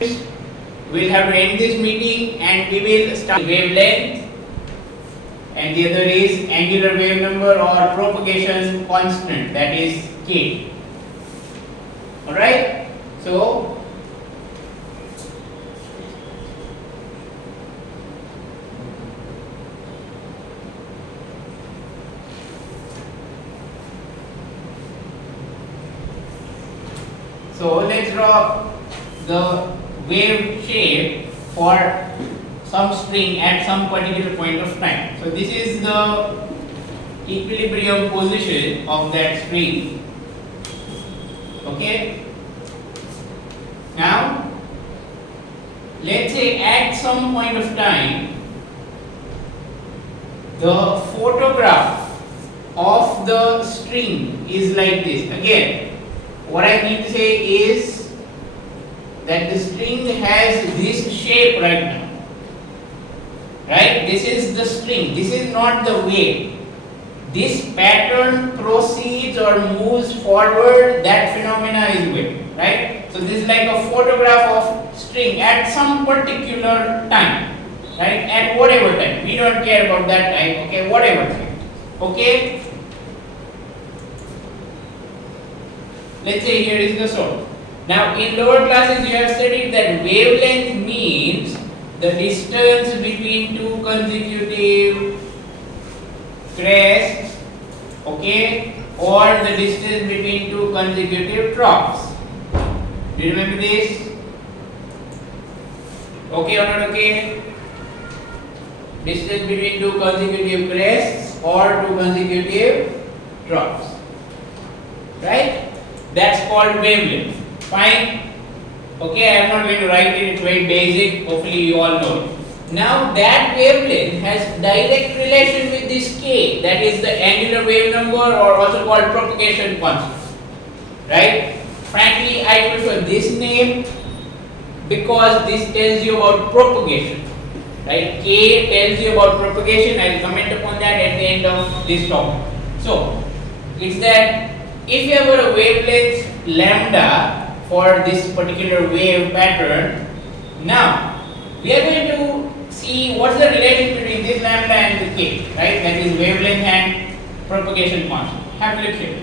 we'll have to end this meeting and we will start wavelength, and the other is angular wave number or propagation constant, that is k. Alright, so let's draw the wave shape for some string at some particular point of time. So this is the equilibrium position of that string. Okay. Now let's say at some point of time the photograph of the string is like this. Again, what I need to say is that the string has this shape right now. Right? This is the string. This is not the wave. This pattern proceeds or moves forward. That phenomena is wave. Right? So this is like a photograph of string at some particular time. Right? At whatever time. We don't care about that time. Okay? Whatever time. Okay? Let's say here is the source. Now in lower classes you have studied that wavelength means the distance between two consecutive crests, okay, or the distance between two consecutive troughs. Do you remember this? Okay or not okay? Distance between two consecutive crests or two consecutive troughs. Right? That's called wavelength. Fine. Okay, I am not going to write it, it's very basic, hopefully you all know it. Now that wavelength has direct relation with this k, that is the angular wave number or also called propagation constant. Right? Frankly, I prefer this name because this tells you about propagation. Right? K tells you about propagation, I will comment upon that at the end of this topic. So, it's that if you have a wavelength lambda for this particular wave pattern, now we are going to see what's the relation between this lambda and the k, right? That is wavelength and propagation constant. Have a look here.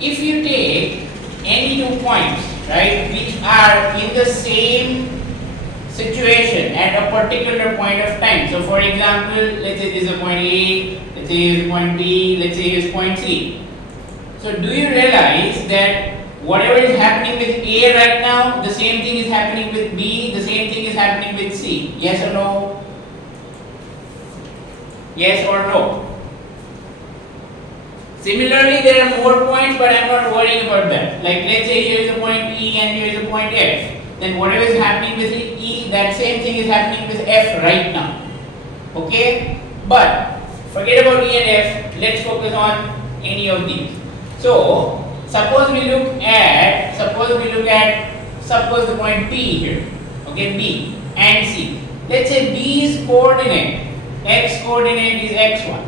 If you take any 2 points, right, which are in the same situation at a particular point of time. So for example, let's say this is a point A, let's say this is point B, let's say this is point C. So do you realize that whatever is happening with A right now, the same thing is happening with B, the same thing is happening with C? Yes or no? Yes or no? Similarly, there are more points, but I am not worrying about that. Like let's say here is a point E and here is a point F. Then whatever is happening with E, that same thing is happening with F right now. Okay? But forget about E and F, let's focus on any of these. So suppose we look at the point P here, okay, B and C. Let's say B's coordinate, x coordinate is x1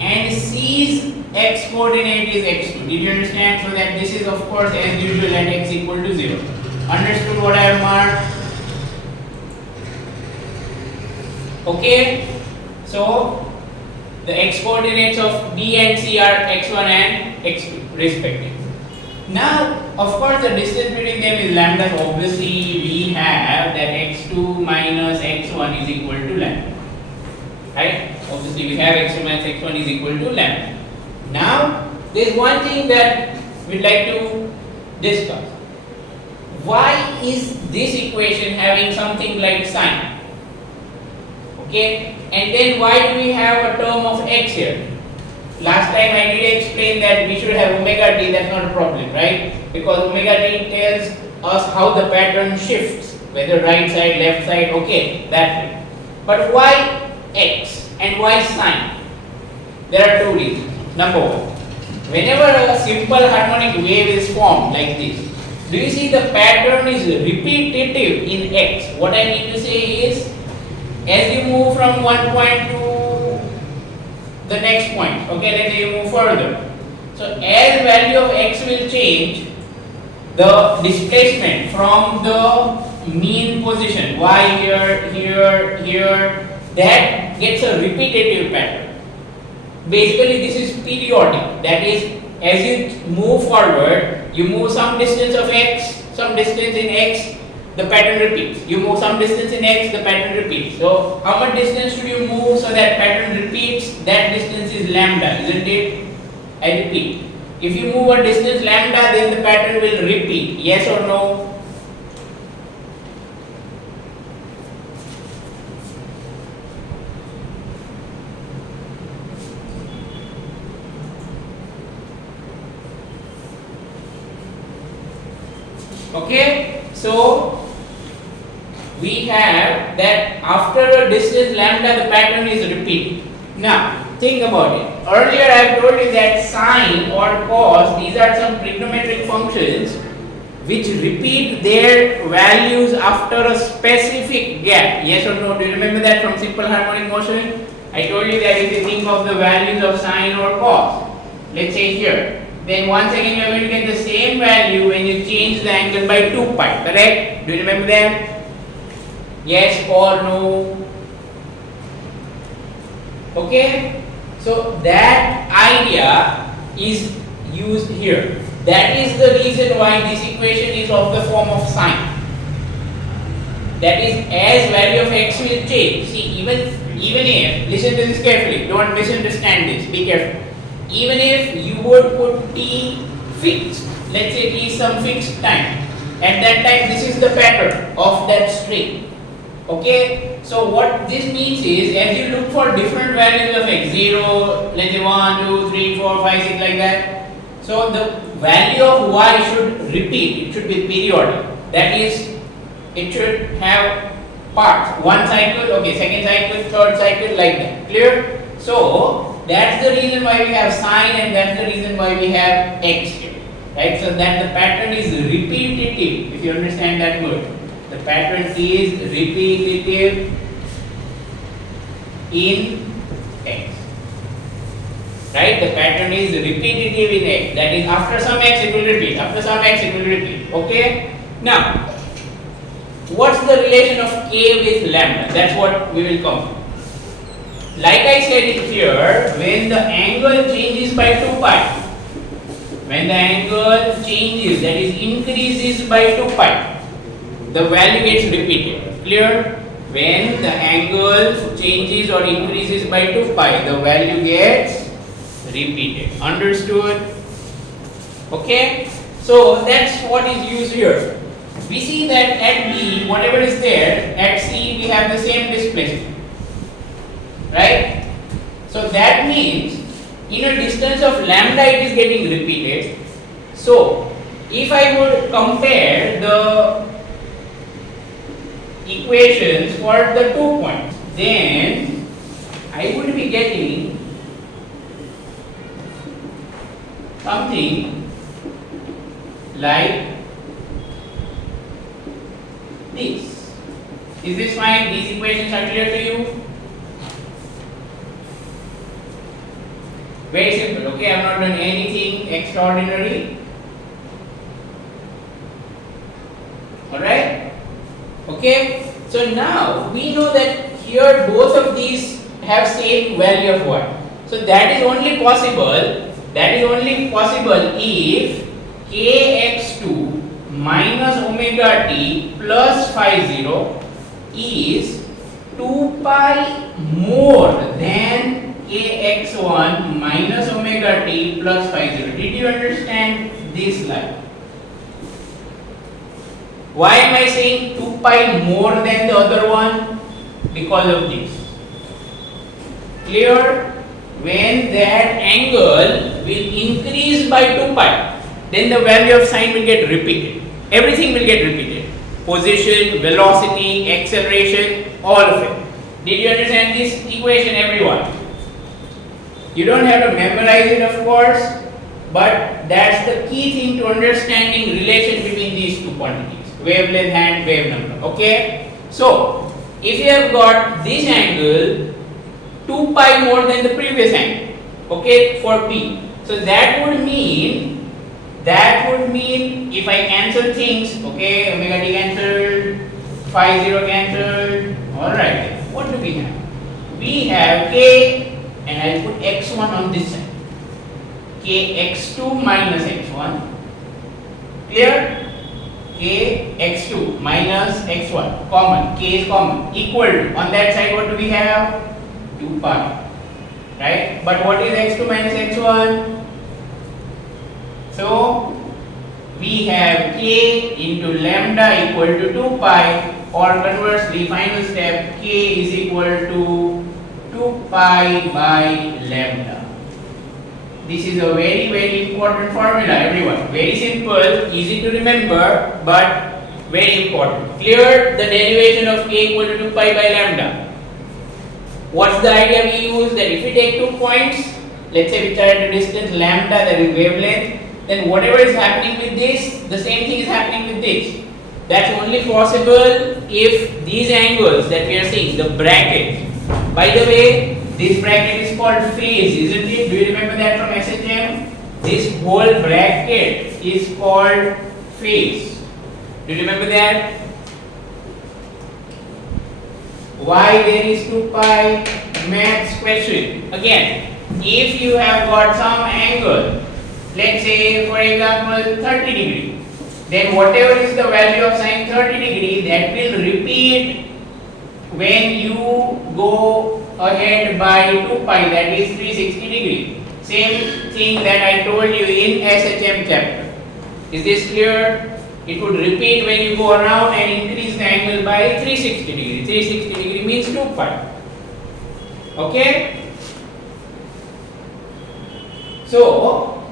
and C's x coordinate is x2. Did you understand? So that this is of course as usual at x equal to 0. Understood what I have marked? Okay, so the x coordinates of B and C are x1 and x2 respectively. Now, of course, the distance between them is lambda. So obviously, we have that x2 minus x1 is equal to lambda. Right? Obviously, we have x2 minus x1 is equal to lambda. Now, there is one thing that we'd like to discuss. Why is this equation having something like sine? Okay? And then why do we have a term of x here? Last time I did explain that we should have omega t, that's not a problem, right? Because omega t tells us how the pattern shifts, whether right side, left side, okay, that way. But why x and why sine? There are two reasons. Number one, whenever a simple harmonic wave is formed like this, do you see the pattern is repetitive in x? What I mean to say is, as you move from one point to the next point, okay, let's say you move further. So as value of x will change, the displacement from the mean position, y here, here, here, that gets a repetitive pattern. Basically this is periodic, that is, as you move forward, you move some distance of x, some distance in x, the pattern repeats. You move some distance in x, the pattern repeats. So how much distance should you move so that pattern repeats? That distance is lambda, isn't it? I repeat, if you move a distance lambda, then the pattern will repeat. Yes or no? Okay, so we have that after a distance lambda the pattern is repeated. Now think about it. Earlier I have told you that sine or cos, these are some trigonometric functions which repeat their values after a specific gap. Yes or no? Do you remember that from simple harmonic motion? I told you that if you think of the values of sine or cos, let's say here, then once again you are going to get the same value when you change the angle by 2 pi, correct? Do you remember that? Yes or no? Okay, so that idea is used here. That is the reason why this equation is of the form of sine. That is, as value of x will change. See, even if, listen to this carefully, don't misunderstand this, be careful. Even if you would put t fixed, let's say t is some fixed time, at that time this is the pattern of that string. Okay, so what this means is, as you look for different values of x, 0, let's say 1, 2, 3, 4, 5, 6, like that, so the value of y should repeat, it should be periodic. That is, it should have parts, one cycle, okay, second cycle, third cycle, like that. Clear? So that's the reason why we have sine, and that's the reason why we have x here, right? So that the pattern is repetitive, if you understand that word. The pattern is repetitive in x, right? The pattern is repetitive in x, that is, after some x it will repeat, after some x it will repeat. Okay, now what's the relation of k with lambda? That's what we will come to. Like I said it here, when the angle changes by 2 pi, when the angle changes, that is, increases by 2 pi, the value gets repeated. Clear? When the angle changes or increases by 2 pi, the value gets repeated. Understood? Okay? So that's what is used here. We see that at B, whatever is there, at C we have the same displacement. Right? So that means in a distance of lambda it is getting repeated. So if I would compare the equations for the 2 points, then I would be getting something like this. Is this fine? These equations are clear to you? Very simple, okay? I have not done anything extraordinary. Alright? Okay? So now we know that here both of these have same value of y. So that is only possible if kx2 minus omega t plus phi 0 is 2 pi more than kx1 minus omega t plus phi 0. Did you understand this line? Why am I saying 2 pi more than the other one? Because of this. Clear? When that angle will increase by 2 pi, then the value of sine will get repeated. Everything will get repeated. Position, velocity, acceleration, all of it. Did you understand this equation, everyone? You don't have to memorize it, of course, but that's the key thing to understanding relation between these two quantities, wavelength and wave number. Okay? So, if you have got this angle 2 pi more than the previous angle, okay, for P, so that would mean if I cancel things, okay, omega t cancelled, 5 0 cancelled. Alright, what do we have? We have k, and I'll put x1 on this side. K x2 minus x1. Clear? K x2 minus x1. Common. K is common. Equal to. On that side, what do we have? 2 pi. Right? But what is x2 minus x1? So, we have k into lambda equal to 2 pi, or conversely, final step, k is equal to 2 pi by lambda. This is a very important formula, everyone. Very simple, easy to remember, but very important. Clear the derivation of k equal to 2 pi by lambda. What's the idea we use? That if we take 2 points, let's say which are at a distance lambda, that is wavelength, then whatever is happening with this, the same thing is happening with this. That's only possible if these angles that we are seeing, the bracket. By the way, this bracket is called phase, isn't it? Do you remember that from SHM? This whole bracket is called phase. Do you remember that? Why there is 2 pi? Maths question. Again, if you have got some angle, let's say for example 30 degree, then whatever is the value of sine 30 degree, that will repeat when you go ahead by 2 pi, that is 360 degree. Same thing that I told you in SHM chapter. Is this clear? It would repeat when you go around and increase the angle by 360 degree. 360 degree means 2 pi. Okay? So,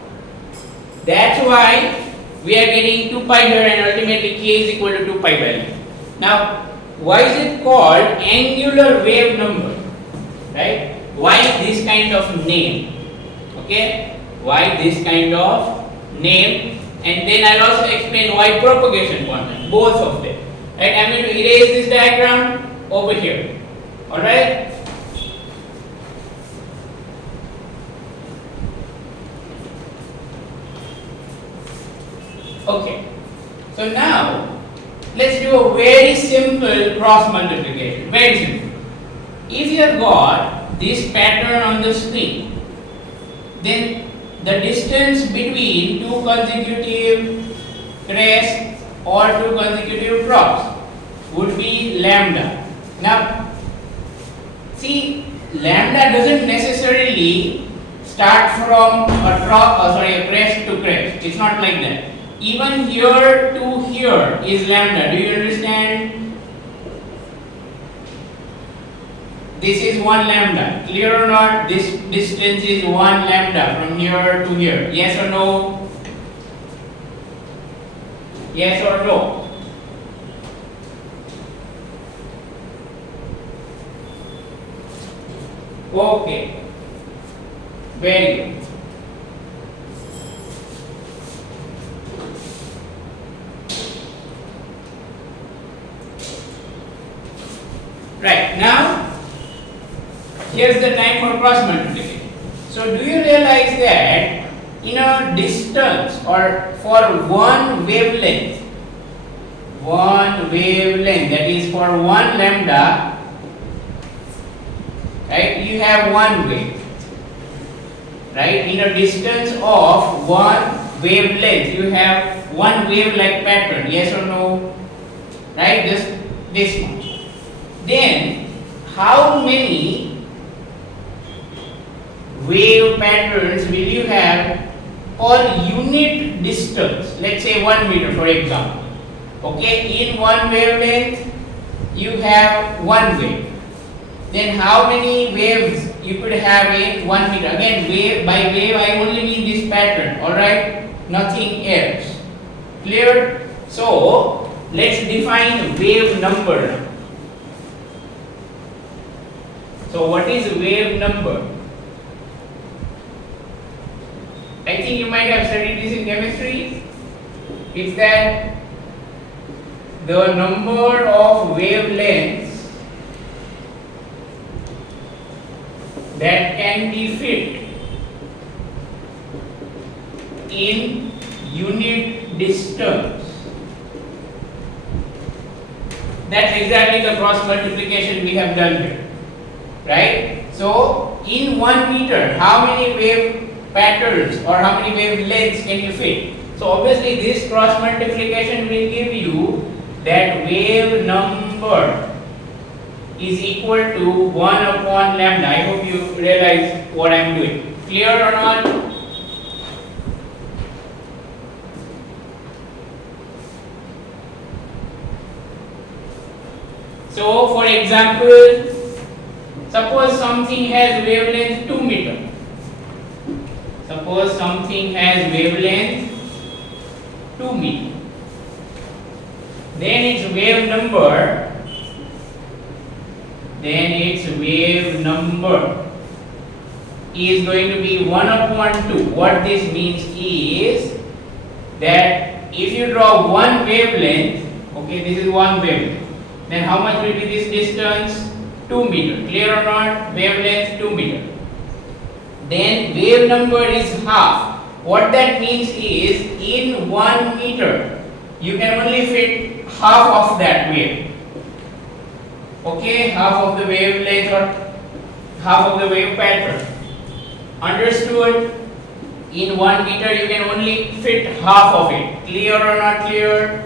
that's why we are getting 2 pi here, and ultimately k is equal to 2 pi value. Now, why is it called angular wave number? Right? Why this kind of name? Okay? Why this kind of name? And then I'll also explain why propagation constant, both of them. Right? I'm going to erase this diagram over here. Alright? Okay. So now, let's do a very simple cross multiplication. Very simple. If you have got this pattern on the screen, then the distance between two consecutive crests or two consecutive troughs would be lambda. Now, see, lambda doesn't necessarily start from a crest to crest. It's not like that. Even here to here is lambda. Do you understand? This is 1 lambda. Clear or not? This distance is 1 lambda from here to here. Yes or no? Yes or no? Okay. Very good. Right, now here's the time for cross multiplication. So do you realize that in a distance or for one wavelength that is for 1 lambda, right, you have one wave. Right, in a distance of one wavelength you have one wave like pattern. Yes or no? Right, this much. Then how many wave patterns will you have per unit distance? Let's say 1 meter for example. Okay, in one wavelength you have one wave. Then how many waves you could have in 1 meter? Again, wave by wave I only mean this pattern, alright? Nothing else. Clear? So let's define wave number now. So what is wave number? I think you might have studied this in chemistry. It's that the number of wavelengths that can be fit in unit distance That's exactly the cross multiplication we have done here, right? So in 1 meter, how many wave patterns or how many wavelengths can you fit? So obviously this cross multiplication will give you that wave number is equal to 1 upon lambda. I hope you realize what I am doing. Clear or not? So for example, suppose something has wavelength 2 meter. Suppose something has wavelength 2 meter. Then its wave number is going to be 1 upon 2. What this means is that if you draw one wavelength, okay, this is one wavelength, then how much will be this distance? 2 meter. Clear or not? Wavelength 2 meter. Then wave number is half. What that means is in 1 meter you can only fit half of that wave. Okay, half of the wavelength or half of the wave pattern. Understood? In 1 meter you can only fit half of it. Clear or not clear?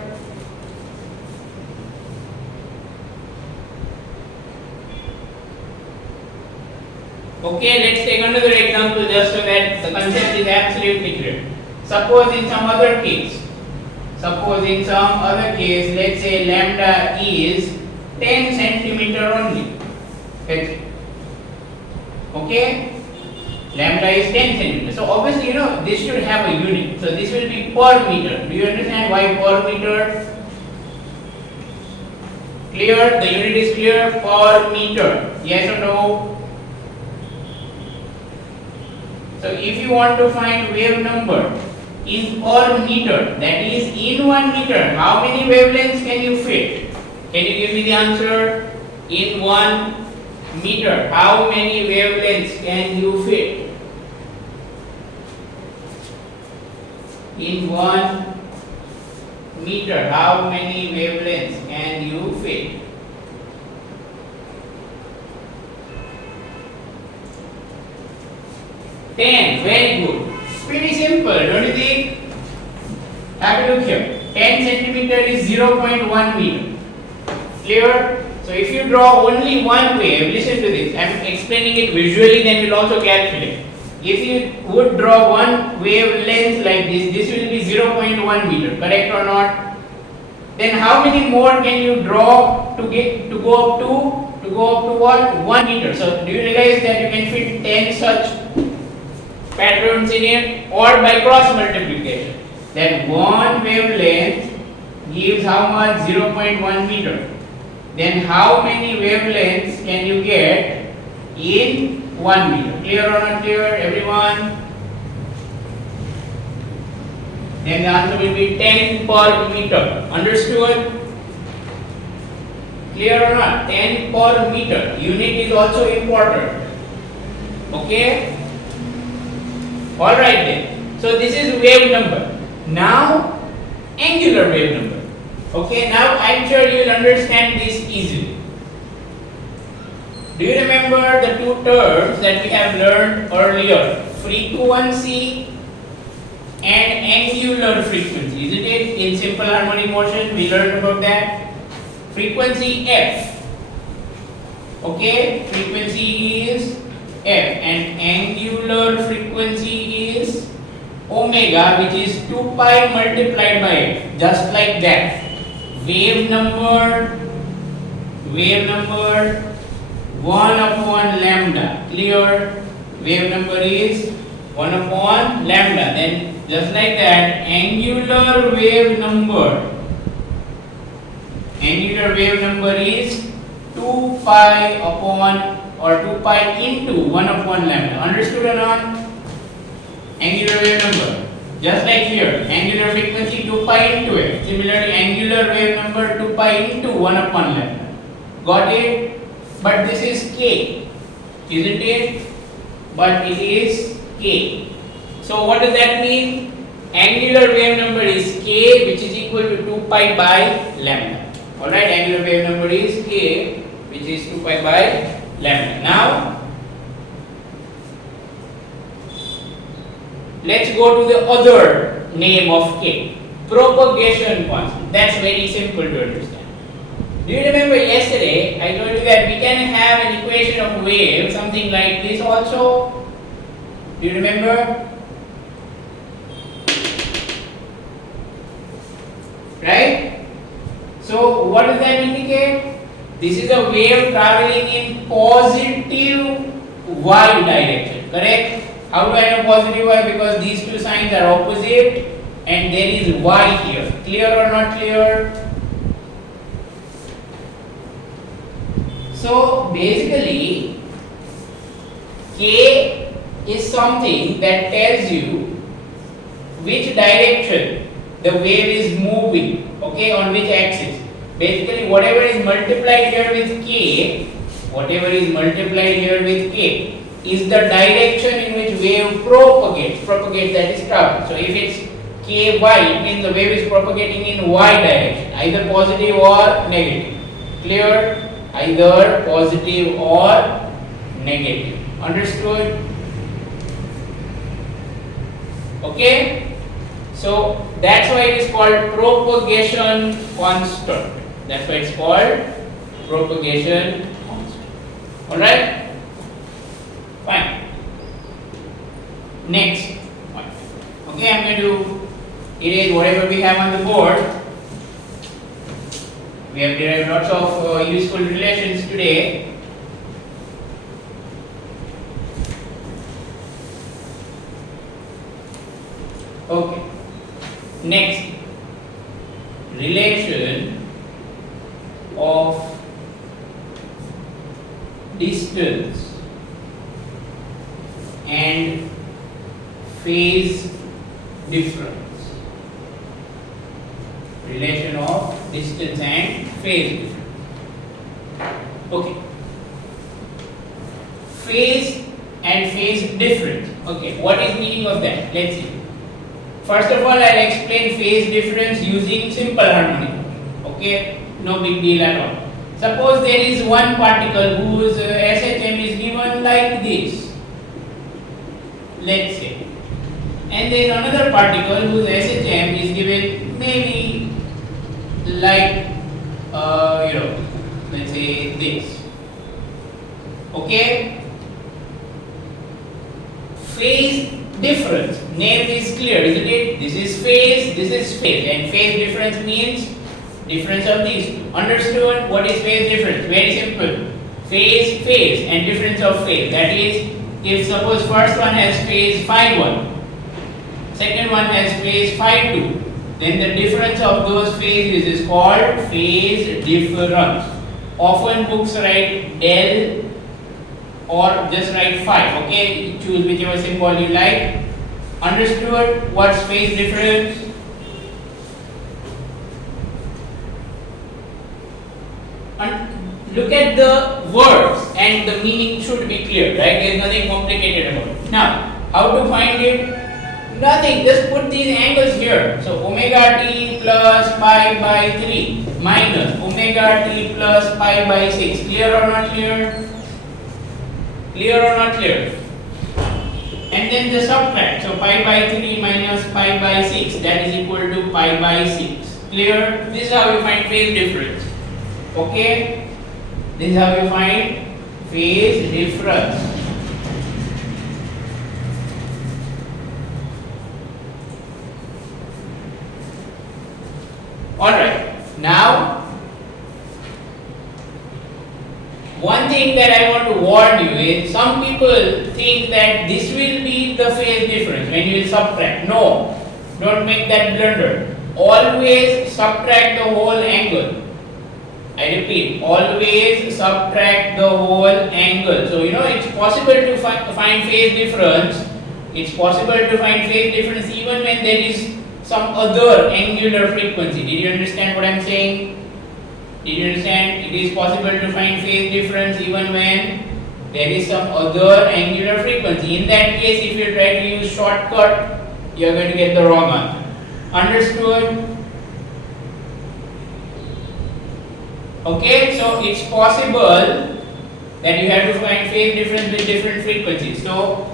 Okay, let's take another example just so that the concept is absolutely clear. Suppose in some other case, let's say lambda is 10 centimeter only. Okay? Lambda is 10 centimeter. So obviously, you know, this should have a unit. So this will be per meter. Do you understand why per meter? Clear? The unit is clear? Per meter. Yes or no? So if you want to find wave number in per meter, that is in 1 meter, how many wavelengths can you fit? Can you give me the answer? In 1 meter, how many wavelengths can you fit? In 1 meter, how many wavelengths can you fit? Ten. Very good. Pretty simple, don't you think? Have a look here. 10 centimeter is 0.1 meter. Clear? So if you draw only one wave, listen to this. I am explaining it visually, then we'll also calculate. If you would draw one wavelength like this will be 0.1 meter. Correct or not? Then how many more can you draw to go up to what? 1 meter. So do you realize that you can fit 10 such patterns in it, or by cross multiplication, that one wavelength gives how much? 0.1 meter. Then how many wavelengths can you get in 1 meter? Clear or not clear, everyone? Then the answer will be 10 per meter. Understood? Clear or not? 10 per meter. Unit is also important. Okay? Alright then. So this is wave number. Now angular wave number. Okay, now I'm sure you'll understand this easily. Do you remember the two terms that we have learned earlier? Frequency and angular frequency. Isn't it? In simple harmonic motion we learned about that. Frequency F. Okay, frequency is F and angular frequency is omega, which is 2 pi multiplied by F. Just like that. Wave number 1 upon lambda. Clear? Wave number is 1 upon lambda. Then just like that, angular wave number is 2 pi upon or 2 pi into 1 upon lambda. Understood or not? Angular wave number. Just like here, angular frequency 2 pi into F. Similarly, angular wave number 2 pi into 1 upon lambda. Got it? But this is K, isn't it? But it is K. So what does that mean? Angular wave number is K, which is equal to 2 pi by lambda. Alright, angular wave number is k, which is 2 pi by lambda. Now, let's go to the other name of k, propagation constant. That's very simple to understand. Do you remember yesterday I told you that we can have an equation of wave something like this also? Do you remember? Right? So what does that indicate? This is a wave traveling in positive y direction, correct? How do I know positive y? Because these two signs are opposite and there is y here. Clear or not clear? So basically, k is something that tells you which direction the wave is moving, okay, on which axis. Basically, whatever is multiplied here with k, is the direction in which wave propagates, that is travel. So if it's ky, it means the wave is propagating in y direction, either positive or negative. Clear? Either positive or negative. Understood? Okay? So that's why it is called propagation constant. That's why it's called propagation constant. Alright? Fine. Next one. Okay, I'm going to erase whatever we have on the board. We have derived lots of useful relations today. Okay. Next, relation of distance and phase difference. Relation of distance and phase difference. Okay. Phase and phase difference. Okay, what is meaning of that? Let's see. First of all, I'll explain phase difference using simple harmonic motion. Okay, no big deal at all. Suppose there is one particle whose SHM is given like this. Let's say. And there is another particle whose SHM is given maybe like let's say this. Okay, phase difference, name is clear, isn't it? This is phase, and phase difference means difference of these two. Understood? What is phase difference? Very simple. Phase and difference of phase. That is, if suppose first one has phase phi 1, second one has phase phi 2, then the difference of those phases is called phase difference. Often books write del or just write phi. Okay, choose whichever symbol you like. Understood? What's phase difference? And look at the words and the meaning should be clear, right? There is nothing complicated about it. Now, how to find it? Nothing, just put these angles here. So omega t plus pi by 3 minus omega t plus pi by 6. Clear or not clear? Clear or not clear? And then the subtract. So pi by 3 minus pi by 6, that is equal to pi by 6. Clear? This is how you find phase difference. Okay? This is how you find phase difference. Alright, now one thing that I want to warn you is some people think that this will be the phase difference when you will subtract. No, don't make that blunder. Always subtract the whole angle. I repeat, always subtract the whole angle. So it's possible to find phase difference. It's possible to find phase difference even when there is some other angular frequency. Did you understand what I am saying? Did you understand? It is possible to find phase difference even when there is some other angular frequency. In that case, if you try to use shortcut, you are going to get the wrong answer. Understood? Okay, so it's possible that you have to find phase difference with different frequencies. So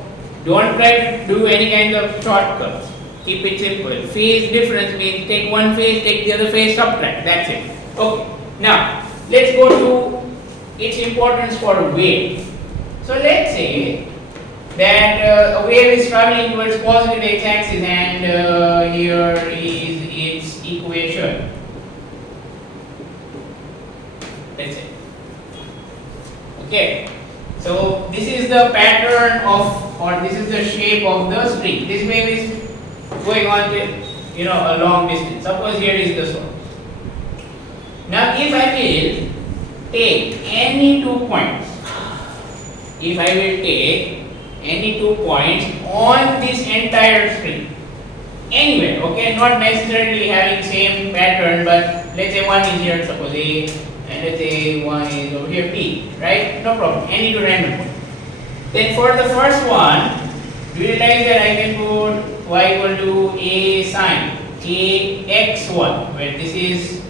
don't try to do any kind of shortcuts. Keep it simple. Phase difference means take one phase, take the other phase, subtract. That's it. Okay. Now let's go to its importance for a wave. So let's say that a wave is traveling towards positive x-axis, and here is its equation. Let's say. Okay. So this is the pattern of, or this is the shape of the string. This wave is going on with, a long distance. Suppose here is the source. Now if I will take any 2 points, if I will take any 2 points on this entire string, anywhere, okay, not necessarily having same pattern, but let's say one is here, suppose A, and let's say one is over here B, right? No problem, any 2 random points. Then for the first one, do you realize that I can put y equal to A sine AX1, where this is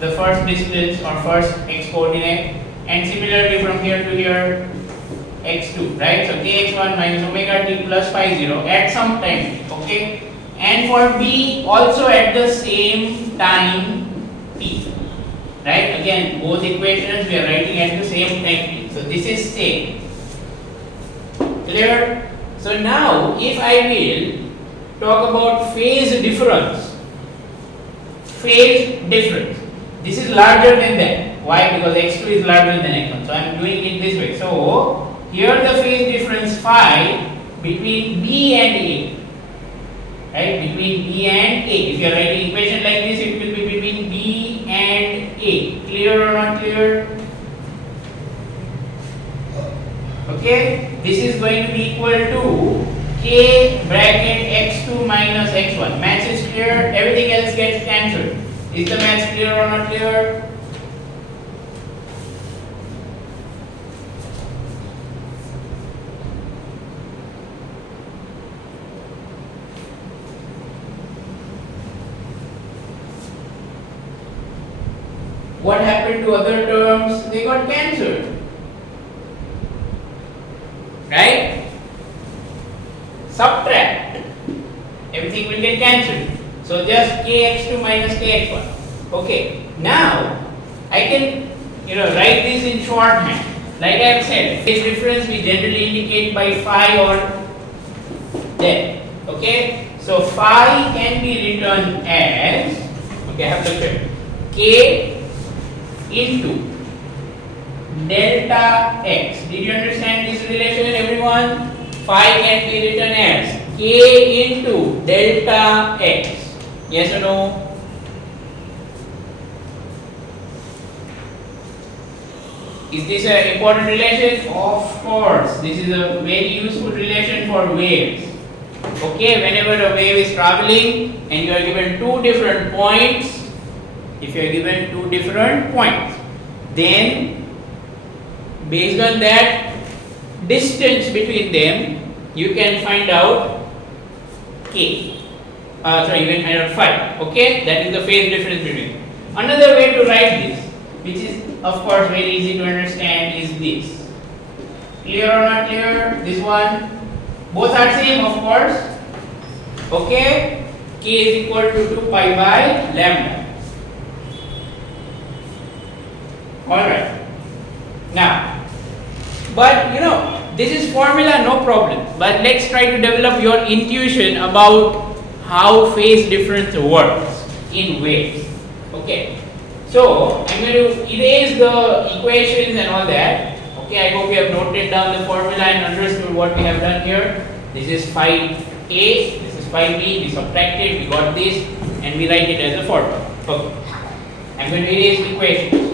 the first distance or first x coordinate, and similarly from here to here x2, right? So kx1 minus omega t plus phi 0 at some time, okay? And for B also at the same time t, right? Again, both equations we are writing at the same time t. So this is same. Clear? So now if I will talk about phase difference, this is larger than that. Why? Because x2 is larger than x1. So I am doing it this way. So here the phase difference phi between B and A, right? Between B and A. If you are writing equation like this, it will be between B and A. Clear or not clear? Okay, this is going to be equal to k bracket x2 minus x1. Maths is clear, everything else gets cancelled. Is the maths clear or not clear? What happened to other terms? They got cancelled. Right? Subtract. Everything will get cancelled. So just kx2 minus kx1. Okay. Now I can write this in shorthand. Like I have said, this difference we generally indicate by phi or del. Okay. So phi can be written as, okay, I have to check, k into delta x. Did you understand this relation, everyone? Phi can be written as k into delta x. Yes or no? Is this an important relation? Of course. This is a very useful relation for waves. Okay, whenever a wave is traveling and you are given two different points, if you are given two different points, then based on that distance between them, you can find out k. You can find out phi. Okay, that is the phase difference between them. Another way to write this, which is of course very easy to understand, is this. Clear or not clear? This one. Both are same, of course. Okay, k is equal to 2 pi by lambda. Alright. Now, but this is formula, no problem. But let's try to develop your intuition about how phase difference works in waves. Okay. So I'm going to erase the equations and all that. Okay, I hope you have noted down the formula and understood what we have done here. This is phi A, this is phi B, we subtracted, we got this, and we write it as a formula. Okay. I'm going to erase the equations.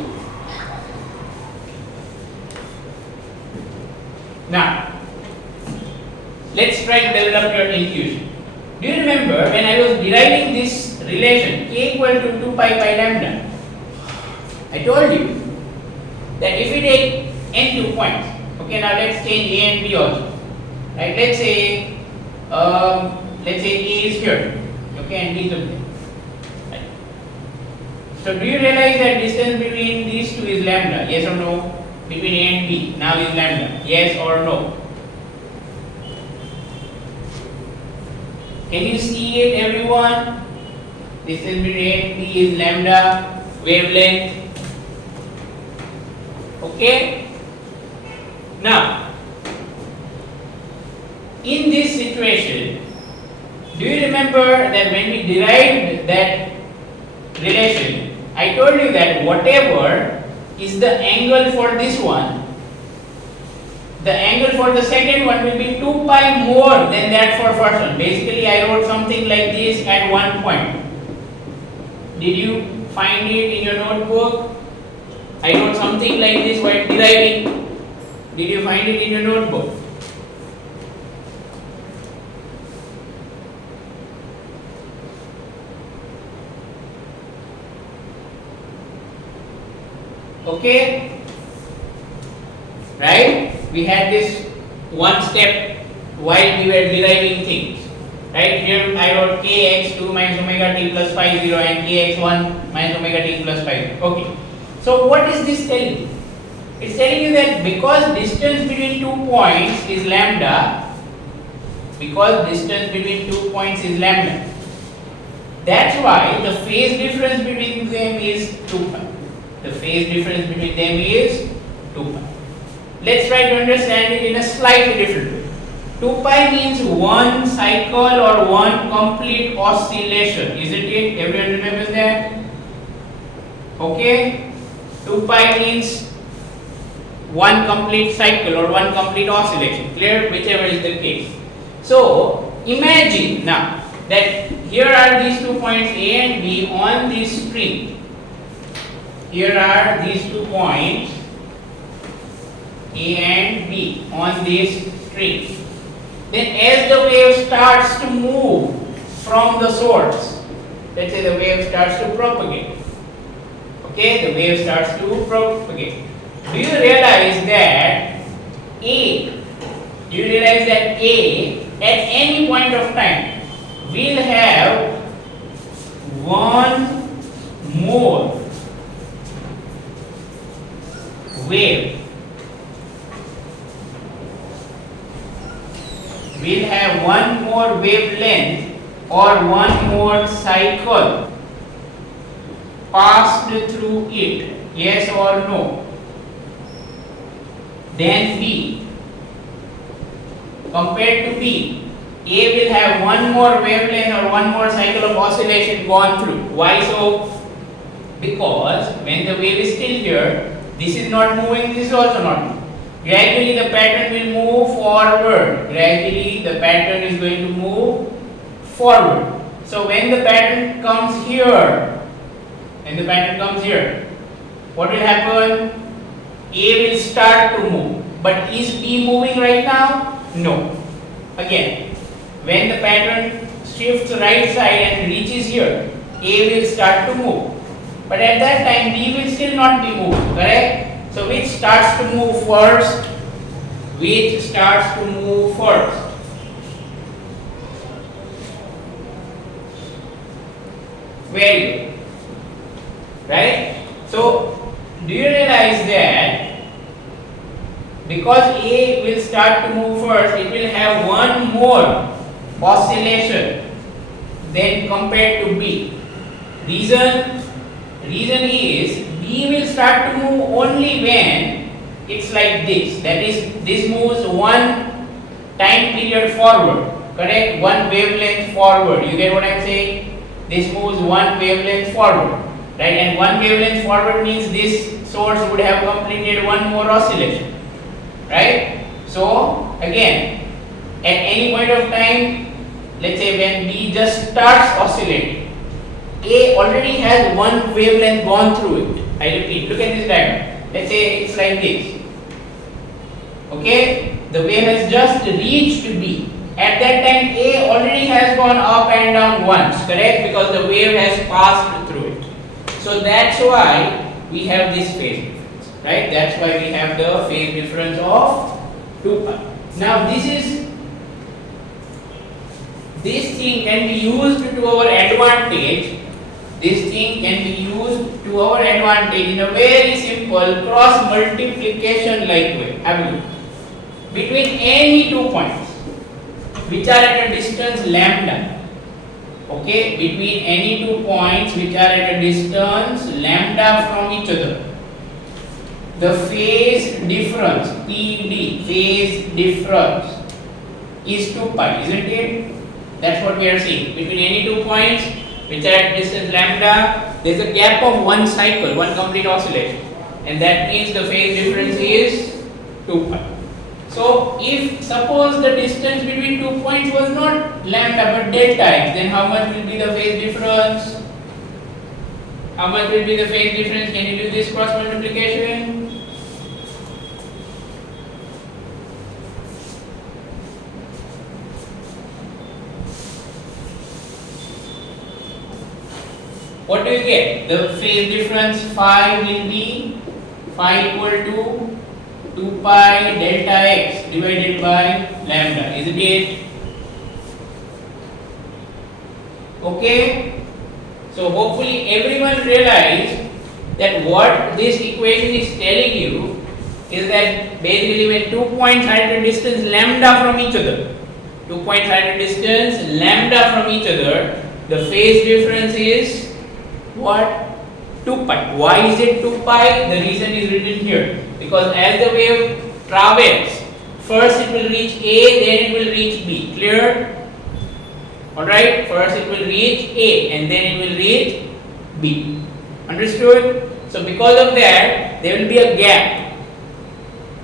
Now, let's try to develop your intuition. Do you remember when I was deriving this relation k equal to 2 pi by lambda? I told you that if we take n 2 points, okay, now let's change A and B also. Right? Let's say A is here, okay, and B is over there. Right. So do you realize that distance between lambda. Yes or no? Between A and B now is lambda. Yes or no? Can you see it, everyone? Distance between A and B is lambda wavelength. Okay? Now, in this situation, do you remember that when we derived that relation, I told you that whatever is the angle for this one, the angle for the second one will be 2 pi more than that for first one. Basically, I wrote something like this at one point. Did you find it in your notebook? I wrote something like this while deriving. Did you find it in your notebook? Okay? Right? We had this one step while we were deriving things. Right? Here I wrote kx2 minus omega t plus phi 0 and kx1 minus omega t plus phi 0. Okay. So what is this telling you? It's telling you that because distance between 2 points is lambda, that's why the phase difference between them is 2 pi. The phase difference between them is 2 pi. Let's try to understand it in a slightly different way. 2 pi means one cycle or one complete oscillation, isn't it? Everyone remembers that? Okay? 2 pi means one complete cycle or one complete oscillation. Clear? Whichever is the case. So, imagine now that here are these 2 points A and B on this string. Here are these 2 points A and B on this string. Then as the wave starts to move from the source, let's say the wave starts to propagate. Okay, the wave starts to propagate. Do you realize that A at any point of time will have one more wave, will have one more wavelength or one more cycle passed through it, yes or no? Then B. Compared to B, A will have one more wavelength or one more cycle of oscillation gone through. Why so? Because when the wave is still here, this is not moving, this is also not moving. Gradually the pattern will move forward. Gradually the pattern is going to move forward. So when the pattern comes here, what will happen? A will start to move. But is B moving right now? No. Again, when the pattern shifts right side and reaches here, A will start to move. But at that time B will still not be moving, correct? So which starts to move first? Very good. Right? So do you realize that because A will start to move first, it will have one more oscillation than compared to B. Reason is B will start to move only when it's like this. That is, this moves one time period forward, correct? One wavelength forward. You get what I'm saying? This moves one wavelength forward, right? And one wavelength forward means this source would have completed one more oscillation, right? So again, at any point of time, let's say when B just starts oscillating, A already has one wavelength gone through it. I repeat, look at this diagram. Let's say it's like this. Okay, the wave has just reached B. At that time, A already has gone up and down once, correct? Because the wave has passed through it. So that's why we have this phase difference, right? That's why we have the phase difference of 2 pi. Now this thing can be used to our advantage this thing can be used to our advantage in a very simple cross multiplication like way. Have a look. Between any 2 points which are at a distance lambda, okay, between any 2 points which are at a distance lambda from each other, the phase difference PD, phase difference is 2 pi, isn't it? That's what we are seeing. Between any 2 points which are at distance lambda, there is a gap of one cycle, one complete oscillation, and that means the phase difference is 2 pi. So if suppose the distance between 2 points was not lambda but delta x, then how much will be the phase difference? How much will be the phase difference? Can you do this cross multiplication? What do you get? The phase difference phi will be phi equal to 2 pi delta x divided by lambda, isn't it? Okay? So hopefully everyone realized that what this equation is telling you is that basically when 2 points are at a distance lambda from each other, 2 points are at a distance lambda from each other, the phase difference is what? 2 pi. Why is it 2 pi? The reason is written here. Because as the wave travels, first it will reach A, then it will reach B. Clear? Alright? First it will reach A and then it will reach B. Understood? So because of that, there will be a gap.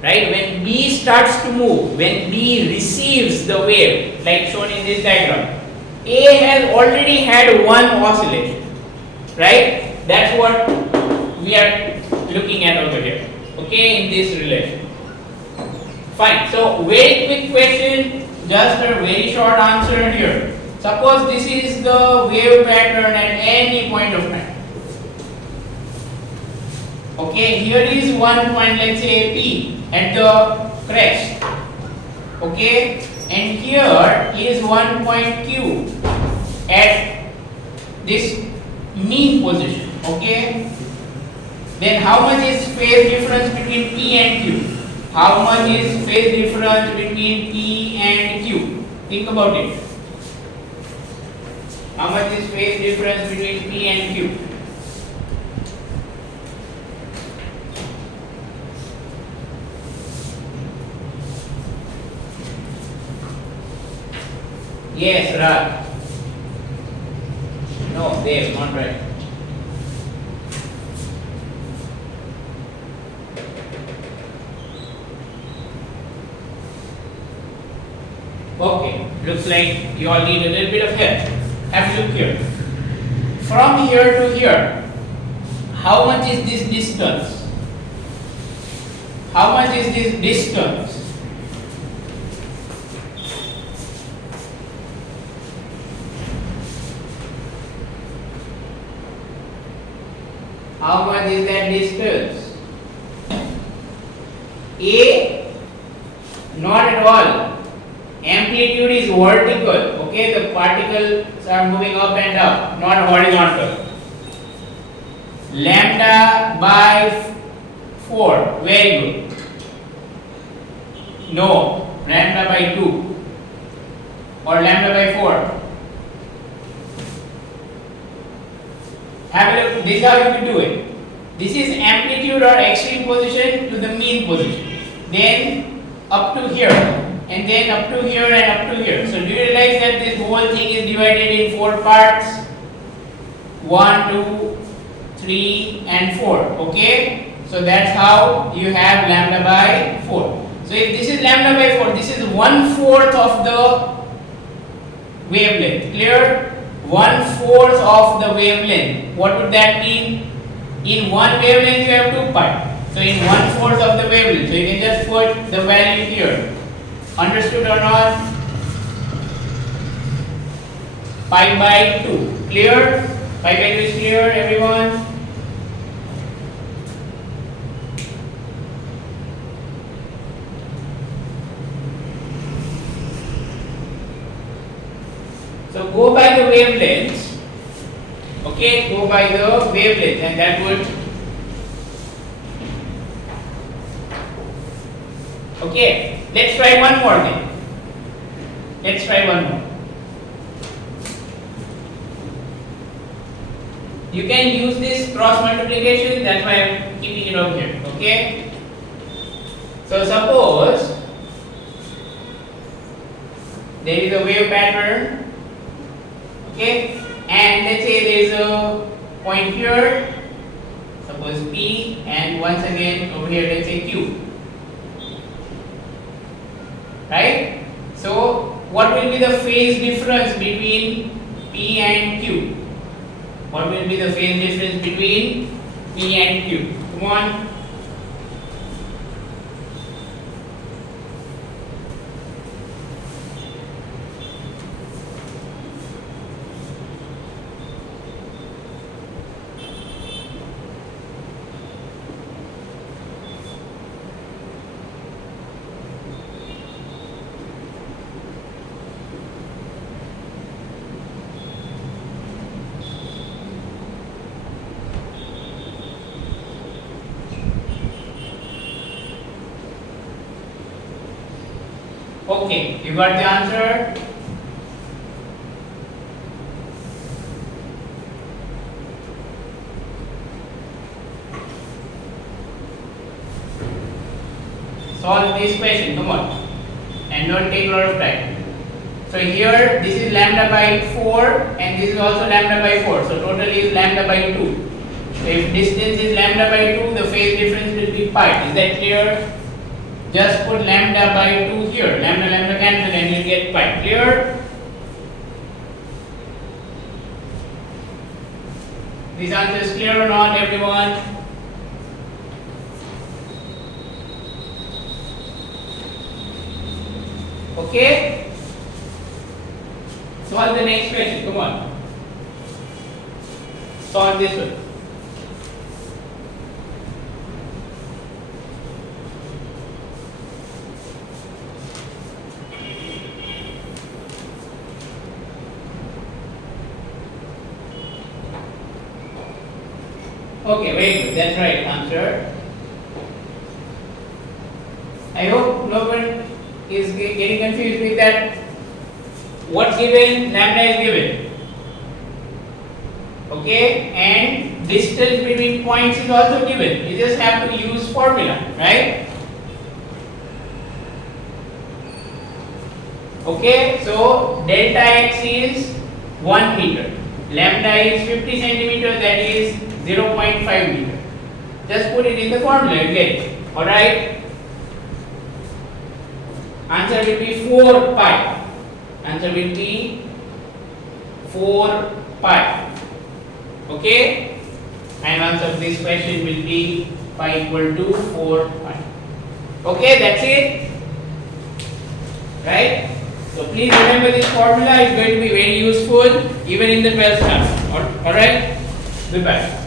Right? When B starts to move, when B receives the wave, like shown in this diagram, A has already had one oscillation. Right? That's what we are looking at over here. Okay, in this relation. Fine. So very quick question, just a very short answer here. Suppose this is the wave pattern at any point of time. Okay, here is one point, let's say P at the crest. Okay, and here is one point Q at this mean position. Okay, then how much is phase difference between P and Q? How much is phase difference between P and Q? Think about it. How much is phase difference between P and Q? Yes, Raj. No, Dev, not right. Okay, looks like you all need a little bit of help. Have a look here. From here to here, how much is this distance? How much is this distance? How much is that distance? A? Not at all. Amplitude is vertical. Okay, the particles are moving up and up, not horizontal. Lambda by 4. Very good. No, lambda by 2 or lambda by 4. Have a look. This is how you can do it. This is amplitude or extreme position to the mean position. Then up to here, and then up to here and up to here. So do you realize that this whole thing is divided in 4 parts? 1, 2, 3 and 4. Okay? So that's how you have lambda by 4. So if this is lambda by 4, this is 1/4 of the wavelength. Clear? 1/4 of the wavelength. What would that mean? In one wavelength you have 2 pi. So in 1/4 of the wavelength. So you can just put the value here. Understood or not? Pi by 2. Clear? Pi by 2 is clear, everyone? So go by the wavelengths. Okay. Okay, go by the wavelength, and that would. Okay, let's try one more then. Let's try one more. You can use this cross multiplication, that's why I'm keeping it over here. Okay? So suppose there is a wave pattern, okay, and let's say there is a point here, suppose P, and once again over here let's say Q. Right? So what will be the phase difference between P and Q? What will be the phase difference between P and Q? Come on. Okay, you got the answer? Solve this question, come on. And don't take a lot of time. So here, this is lambda by 4 and this is also lambda by 4. So totally is lambda by 2. So if distance is lambda by 2, the phase difference will be pi. Is that clear? Just put lambda by 2 here. Lambda lambda cancel and you get pi. Clear? This answer is clear or not, everyone? Okay? Solve the next question. Come on. Solve this one. Okay, very good. That's right answer. I hope no one is getting confused with that. What's given? Lambda is given. Okay, and distance between points is also given. You just have to use formula, right? Okay, so delta x is 1 meter. Lambda is 50 centimeters, that is 0.5 meter. Just put it in the formula, you get it. Alright? Answer will be 4 pi. Answer will be 4 pi. Okay? And answer of this question will be pi equal to 4 pi. Okay, that's it. Right? So please remember this formula is going to be very useful even in the 12th standard. Alright? Goodbye.